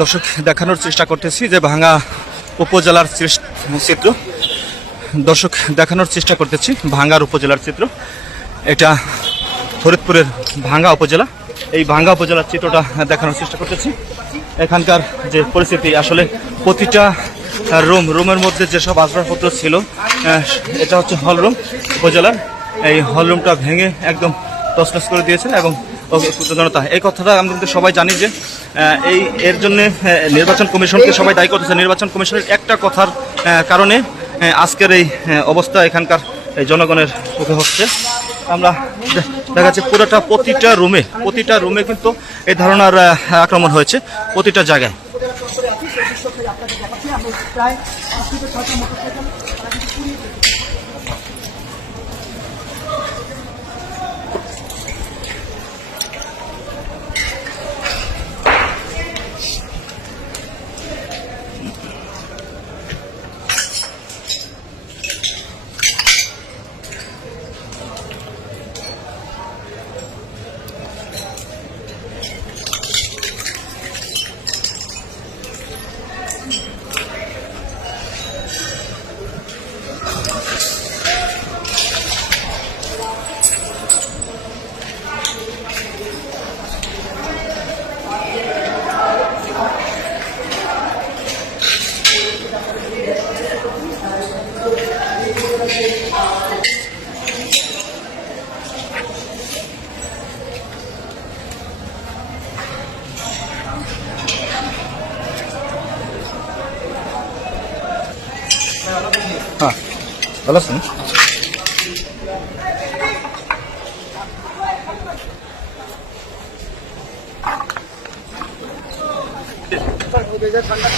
দর্শক দেখানোর চেষ্টা করতেছি যে ভাঙ্গা উপজেলার চিত্র। দর্শক দেখানোর চেষ্টা করতেছি ভাঙ্গার উপজেলার চিত্র। এটা ফরিদপুরের ভাঙ্গা উপজেলা। এই ভাঙ্গা উপজেলার চিত্রটা দেখানোর চেষ্টা করতেছি। এখানকার যে পরিস্থিতি, আসলে প্রতিটা রুমের মধ্যে যেসব আসবাবপত্র ছিল, এটা হচ্ছে হলরুম উপজেলার। এই হলরুমটা ভেঙে একদম তছনছ করে দিয়েছেন এবং জনতা, এই কথাটা আমরা কিন্তু সবাই জানি যে এর জন্য নির্বাচন কমিশনকে সবাই দায়ী করতেছে। নির্বাচন কমিশনের একটা কথার কারণে আজকের এই অবস্থা এখানকার জনগণের মুখে হচ্ছে। আমরা দেখা যাচ্ছে প্রতিটা রুমে কিন্তু এই ধরনের আক্রমণ হয়েছে, প্রতিটা জায়গায়। হ্যাঁ, ভালো আছেন? ঠান্ডা